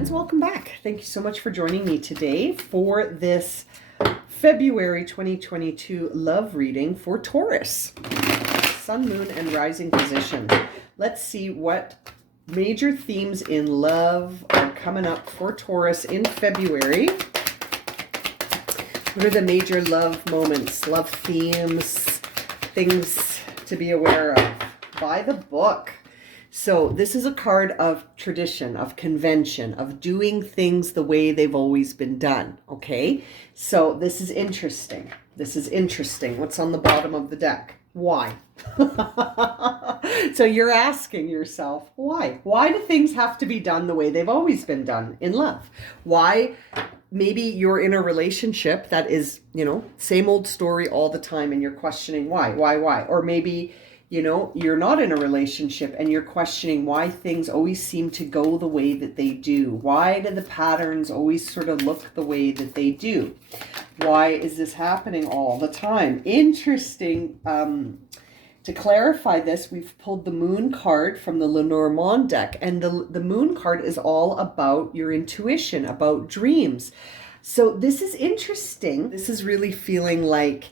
friends, welcome back. Thank you so much for joining me today for this February 2022 love reading for Taurus. Sun, moon, and rising position. Let's see what major themes in love are coming up for Taurus in February. What are the major love moments, love themes, things to be aware of? By the book. So this is a card of tradition, of convention, of doing things the way they've always been done, okay? So this is interesting. This is interesting. What's on the bottom of the deck? Why? So you're asking yourself, why? Why do things have to be done the way they've always been done in love? Why? Maybe you're in a relationship that is, same old story all the time and you're questioning why? Or maybe you're not in a relationship and you're questioning why things always seem to go the way that they do. Why do the patterns always sort of look the way that they do? Why is this happening all the time? Interesting. To clarify this, we've pulled the moon card from the Lenormand deck, and the moon card is all about your intuition, about dreams. So this is interesting. This is really feeling like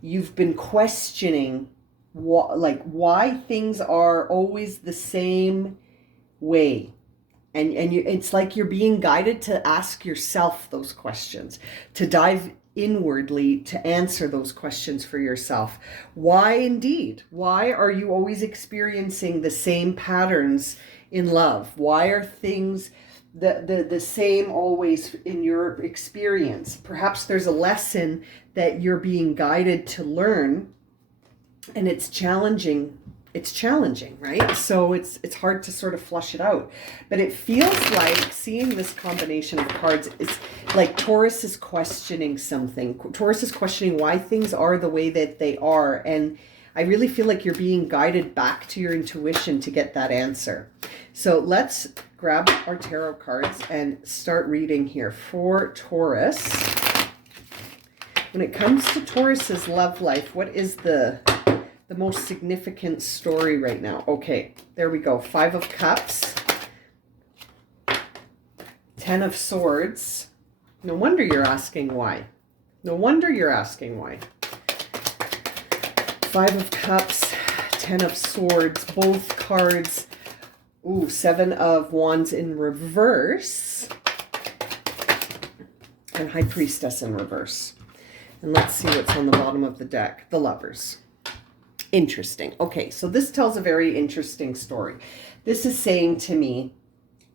you've been questioning why things are always the same way, and it's like you're being guided to ask yourself those questions, to dive inwardly to answer those questions for yourself. Why indeed? Why are you always experiencing the same patterns in love? Why are things the same always in your experience? Perhaps there's a lesson that you're being guided to learn, and it's challenging, right? So it's hard to sort of flush it out. But it feels like, seeing this combination of cards, it's like Taurus is questioning something. Taurus is questioning why things are the way that they are. And I really feel like you're being guided back to your intuition to get that answer. So let's grab our tarot cards and start reading here for Taurus. When it comes to Taurus's love life, what is the most significant story right now? Okay, there we go. 5 of Cups, 10 of Swords. No wonder you're asking why. No wonder you're asking why. 5 of Cups, 10 of Swords, both cards. Ooh, 7 of Wands in reverse, and High Priestess in reverse. And let's see what's on the bottom of the deck. The Lovers. Interesting. Okay, so this tells a very interesting story. This is saying to me,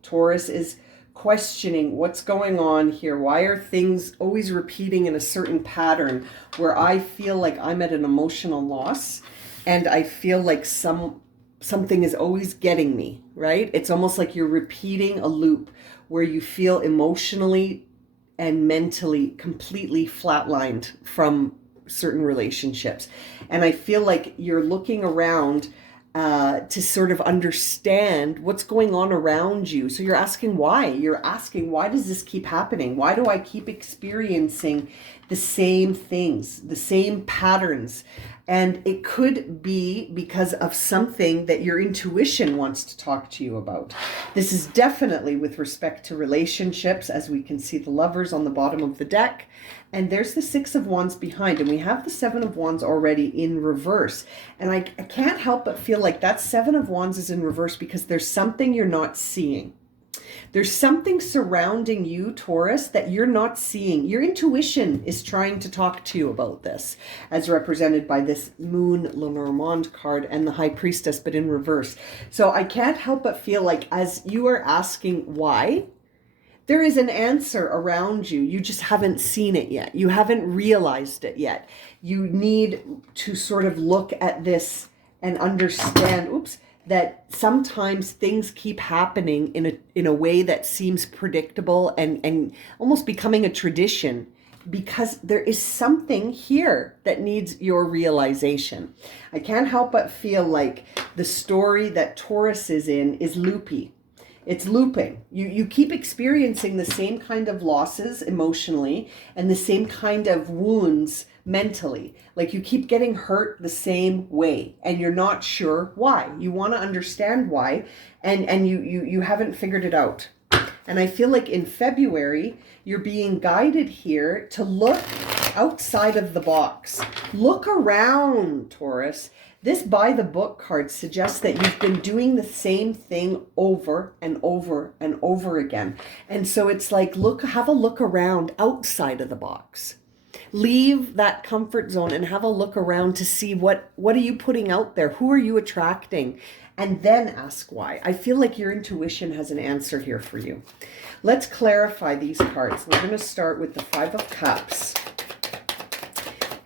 Taurus is questioning what's going on here. Why are things always repeating in a certain pattern where I feel like I'm at an emotional loss and I feel like something is always getting me, right? It's almost like you're repeating a loop where you feel emotionally and mentally completely flatlined from certain relationships. And I feel like you're looking around to sort of understand what's going on around you. So you're asking why. You're asking, why does this keep happening? Why do I keep experiencing the same things, the same patterns? And it could be because of something that your intuition wants to talk to you about. This is definitely with respect to relationships, as we can see the Lovers on the bottom of the deck. And there's the 6 of Wands behind, and we have the 7 of Wands already in reverse. And I can't help but feel like that 7 of Wands is in reverse because there's something you're not seeing. There's something surrounding you, Taurus, that you're not seeing. Your intuition is trying to talk to you about this, as represented by this Moon Lenormand card and the High Priestess, but in reverse. So I can't help but feel like as you are asking why, there is an answer around you. You just haven't seen it yet. You haven't realized it yet. You need to sort of look at this and understand, that sometimes things keep happening in a way that seems predictable and almost becoming a tradition, because there is something here that needs your realization. I can't help but feel like the story that Taurus is in is loopy. It's looping. You keep experiencing the same kind of losses emotionally and the same kind of wounds mentally. Like you keep getting hurt the same way and you're not sure why. You want to understand why, and you haven't figured it out. And I feel like in February, you're being guided here to look outside of the box. Look around, Taurus. This by the book card suggests that you've been doing the same thing over and over and over again. And so it's like, have a look around outside of the box. Leave that comfort zone and have a look around to see what are you putting out there? Who are you attracting? And then ask why. I feel like your intuition has an answer here for you. Let's clarify these cards. We're going to start with the Five of Cups.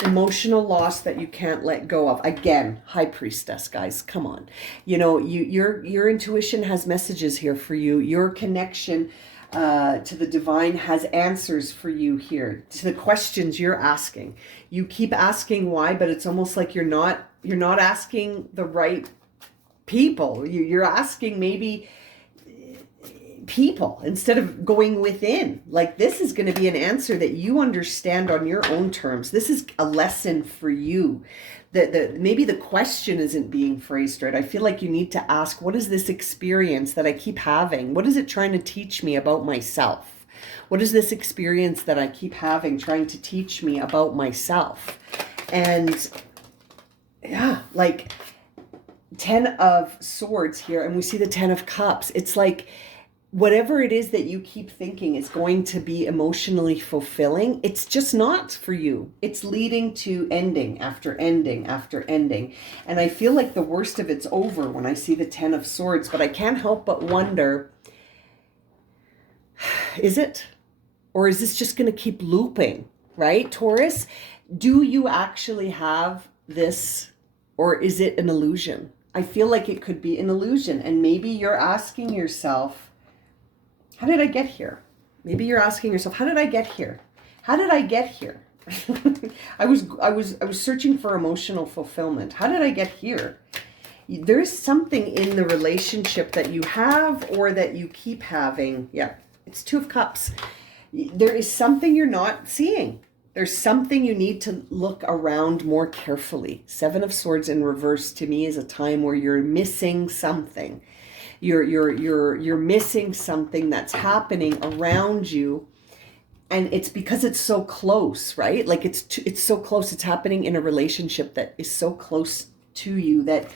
Emotional loss that you can't let go of. Again, High Priestess, guys, come on. You know, your intuition has messages here for you. Your connection to the divine has answers for you here, to the questions you're asking. You keep asking why, but it's almost like you're not asking the right people. You're asking maybe people instead of going within. Like, this is going to be an answer that you understand on your own terms. This is a lesson for you. Maybe the question isn't being phrased right. I feel like you need to ask, what is this experience that I keep having? What is it trying to teach me about myself? What is this experience that I keep having trying to teach me about myself? And yeah, like 10 of Swords here, and we see the 10 of Cups. It's like, whatever it is that you keep thinking is going to be emotionally fulfilling, it's just not for you. It's leading to ending after ending after ending. And I feel like the worst of it's over when I see the 10 of Swords, but I can't help but wonder, is it? Or is this just going to keep looping, right, Taurus? Do you actually have this, or is it an illusion? I feel like it could be an illusion, and maybe you're asking yourself, how did I get here? Maybe you're asking yourself, how did I get here? How did I get here? I was searching for emotional fulfillment. How did I get here? There's something in the relationship that you have or that you keep having. Yeah, it's Two of Cups. There is something you're not seeing. There's something you need to look around more carefully. Seven of Swords in reverse to me is a time where you're missing something. You're missing something that's happening around you, and it's because it's so close, right? Like it's so close. It's happening in a relationship that is so close to you that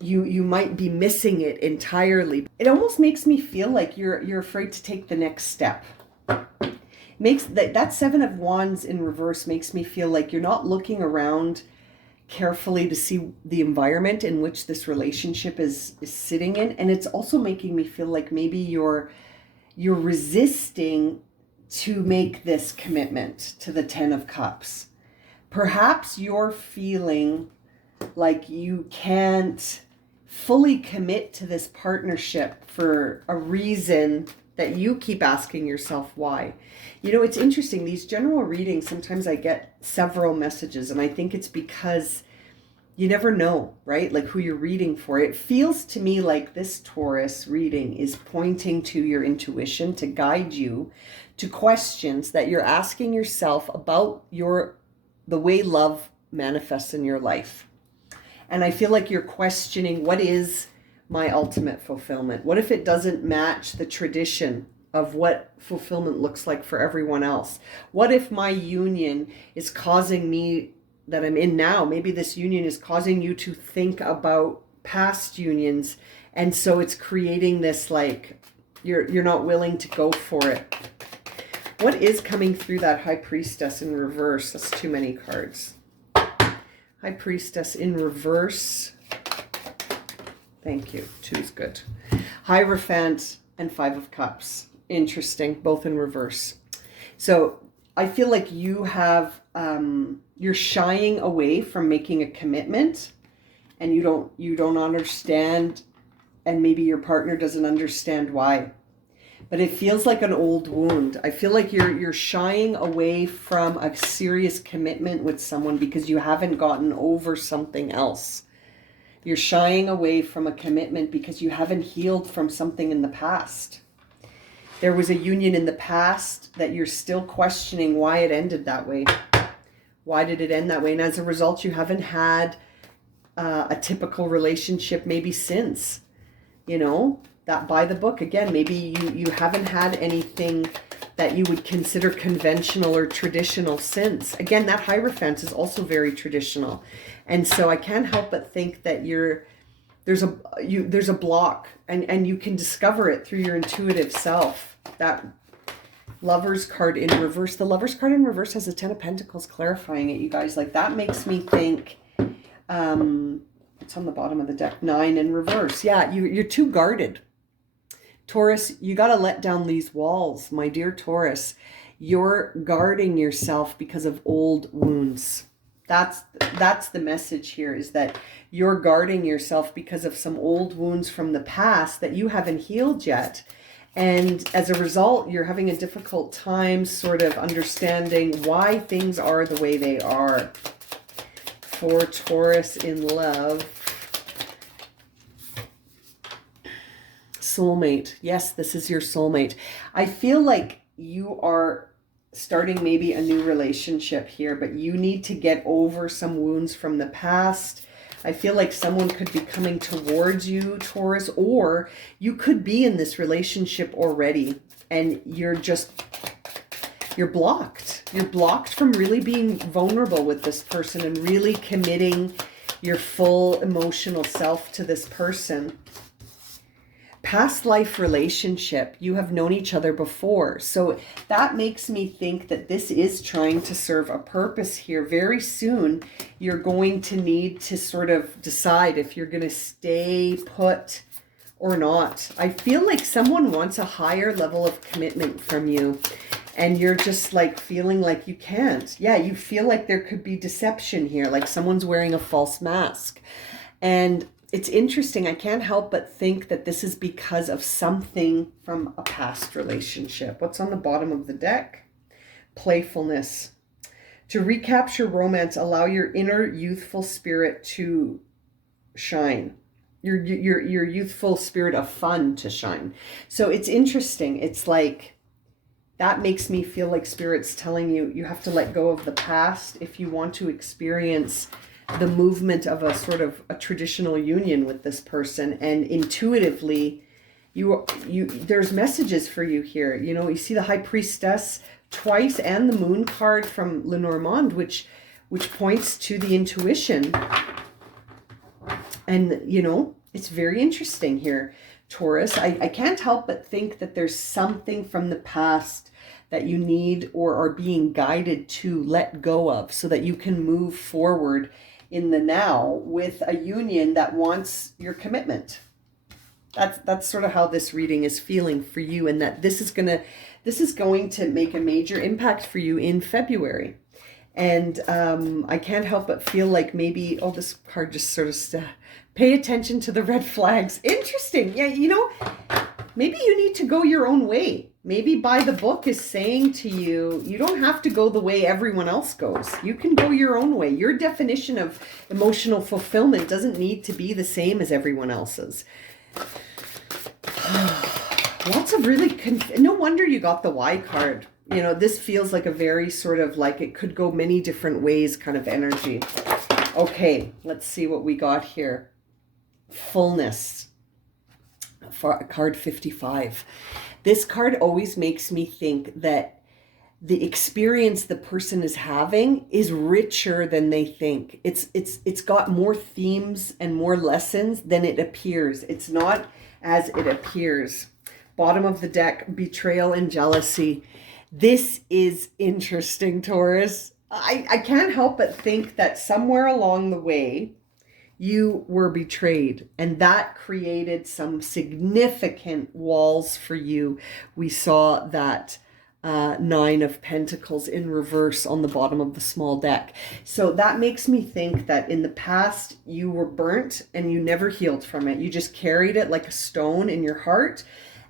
you might be missing it entirely. It almost makes me feel like you're afraid to take the next step. Makes that Seven of Wands in reverse makes me feel like you're not looking around carefully to see the environment in which this relationship is sitting in. And it's also making me feel like maybe you're resisting to make this commitment to the 10 of Cups. Perhaps you're feeling like you can't fully commit to this partnership for a reason that you keep asking yourself why. You know, it's interesting. These general readings, sometimes I get several messages, and I think it's because you never know, right? Like who you're reading for. It feels to me like this Taurus reading is pointing to your intuition to guide you to questions that you're asking yourself about the way love manifests in your life. And I feel like you're questioning, what is my ultimate fulfillment? What if it doesn't match the tradition of what fulfillment looks like for everyone else? What if my union is causing me, that I'm in now, maybe this union is causing you to think about past unions, and so it's creating this, like, you're not willing to go for it. What is coming through that High Priestess in reverse? That's too many cards. High Priestess in reverse. Thank you. Two is good. Hierophant and Five of Cups. Interesting. Both in reverse. So I feel like you have, you're shying away from making a commitment, and you don't understand, and maybe your partner doesn't understand why. But it feels like an old wound. I feel like you're shying away from a serious commitment with someone because you haven't gotten over something else. You're shying away from a commitment because you haven't healed from something in the past. There was a union in the past that you're still questioning why it ended that way. Why did it end that way? And as a result, you haven't had a typical relationship maybe since, you know? that by the book. Again, maybe you haven't had anything that you would consider conventional or traditional since. Again, that Hierophant is also very traditional. And so I can't help but think that there's a block, and you can discover it through your intuitive self. That Lovers card in reverse. The Lovers card in reverse has a 10 of Pentacles clarifying it, you guys. Like, that makes me think, it's on the bottom of the deck, 9 in reverse. Yeah, you're too guarded. Taurus, you got to let down these walls, my dear Taurus. You're guarding yourself because of old wounds. That's the message here, is that you're guarding yourself because of some old wounds from the past that you haven't healed yet. And as a result, you're having a difficult time sort of understanding why things are the way they are. For Taurus in love. Soulmate. Yes, this is your soulmate. I feel like you are starting maybe a new relationship here, but you need to get over some wounds from the past. I feel like someone could be coming towards you, Taurus, or you could be in this relationship already and you're blocked. You're blocked from really being vulnerable with this person and really committing your full emotional self to this person. Past life relationship, you have known each other before. So that makes me think that this is trying to serve a purpose here. Very soon, you're going to need to sort of decide if you're going to stay put or not. I feel like someone wants a higher level of commitment from you, and you're just like feeling like you can't. Yeah, you feel like there could be deception here, like someone's wearing a false mask. And it's interesting. I can't help but think that this is because of something from a past relationship. What's on the bottom of the deck? Playfulness. To recapture romance, allow your inner youthful spirit to shine. Your youthful spirit of fun to shine. So it's interesting. It's like, that makes me feel like Spirit's telling you, you have to let go of the past if you want to experience the movement of a sort of a traditional union with this person. And intuitively, there's messages for you here. You know, you see the High Priestess twice and the Moon card from Lenormand, which points to the intuition. And, you know, it's very interesting here, Taurus. I can't help but think that there's something from the past that you need or are being guided to let go of so that you can move forward in the now with a union that wants your commitment. That's sort of how this reading is feeling for you, and that this is going to make a major impact for you in February. And I can't help but feel like maybe, oh, this card just sort of pay attention to the red flags. Interesting. Yeah, you know, maybe you need to go your own way. Maybe by the book is saying to you, you don't have to go the way everyone else goes. You can go your own way. Your definition of emotional fulfillment doesn't need to be the same as everyone else's. Lots of really, no wonder you got the Y card. You know, this feels like a very sort of like it could go many different ways kind of energy. Okay, let's see what we got here. Fullness. For card 55. This card always makes me think that the experience the person is having is richer than they think. It's got more themes and more lessons than it appears. It's not as it appears. Bottom of the deck, betrayal and jealousy. This is interesting, Taurus. I can't help but think that somewhere along the way, you were betrayed, and that created some significant walls for you. We saw that 9 of Pentacles in reverse on the bottom of the small deck. So that makes me think that in the past you were burnt and you never healed from it. You just carried it like a stone in your heart.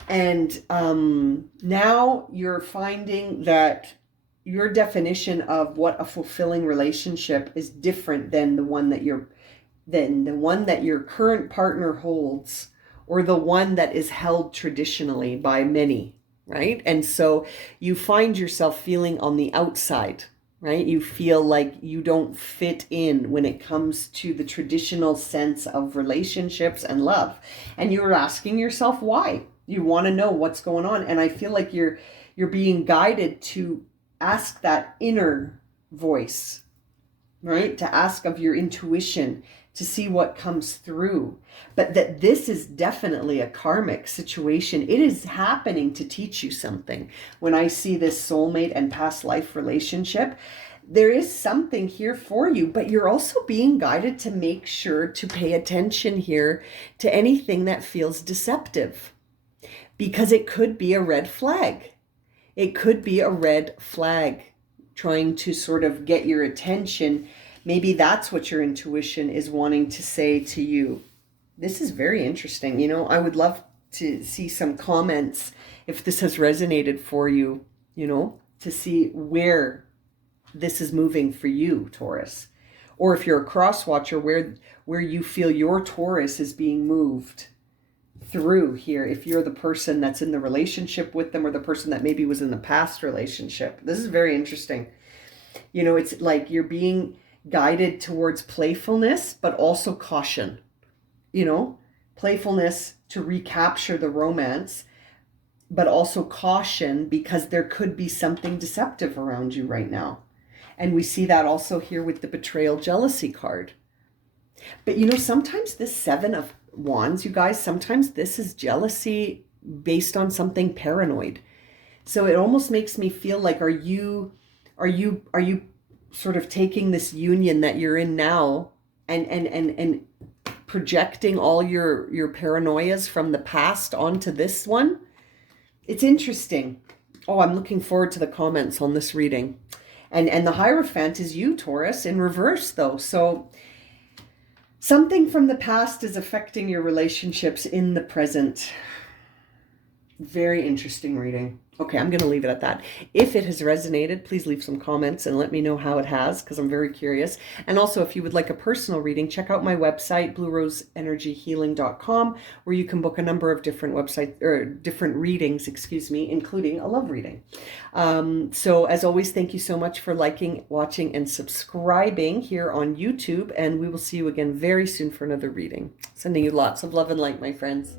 And now you're finding that your definition of what a fulfilling relationship is different than the one that your current partner holds, or the one that is held traditionally by many, right? And so you find yourself feeling on the outside, right? You feel like you don't fit in when it comes to the traditional sense of relationships and love. And you're asking yourself why. You want to know what's going on. And I feel like you're being guided to ask that inner voice, right? To ask of your intuition, to see what comes through. But that this is definitely a karmic situation. It is happening to teach you something. When I see this soulmate and past life relationship, there is something here for you, but you're also being guided to make sure to pay attention here to anything that feels deceptive, because it could be a red flag. It could be a red flag trying to sort of get your attention. Maybe that's what your intuition is wanting to say to you. This is very interesting. You know, I would love to see some comments if this has resonated for you, you know, to see where this is moving for you, Taurus. Or if you're a cross watcher, where you feel your Taurus is being moved through here, if you're the person that's in the relationship with them or the person that maybe was in the past relationship. This is very interesting. You know, it's like you're being guided towards playfulness, but also caution. You know, playfulness to recapture the romance, but also caution because there could be something deceptive around you right now. And we see that also here with the betrayal jealousy card. But you know, sometimes this Seven of Wands, you guys, sometimes this is jealousy based on something paranoid. So it almost makes me feel like, are you sort of taking this union that you're in now and projecting all your paranoias from the past onto this one? It's interesting. Oh, I'm looking forward to the comments on this reading. And the Hierophant is you, Taurus, in reverse though. So something from the past is affecting your relationships in the present. Very interesting reading. Okay, I'm going to leave it at that. If it has resonated, please leave some comments and let me know how it has, because I'm very curious. And also, if you would like a personal reading, check out my website, blueroseenergyhealing.com, where you can book a number of different different readings, including a love reading. So as always, thank you so much for liking, watching, and subscribing here on YouTube. And we will see you again very soon for another reading. Sending you lots of love and light, my friends.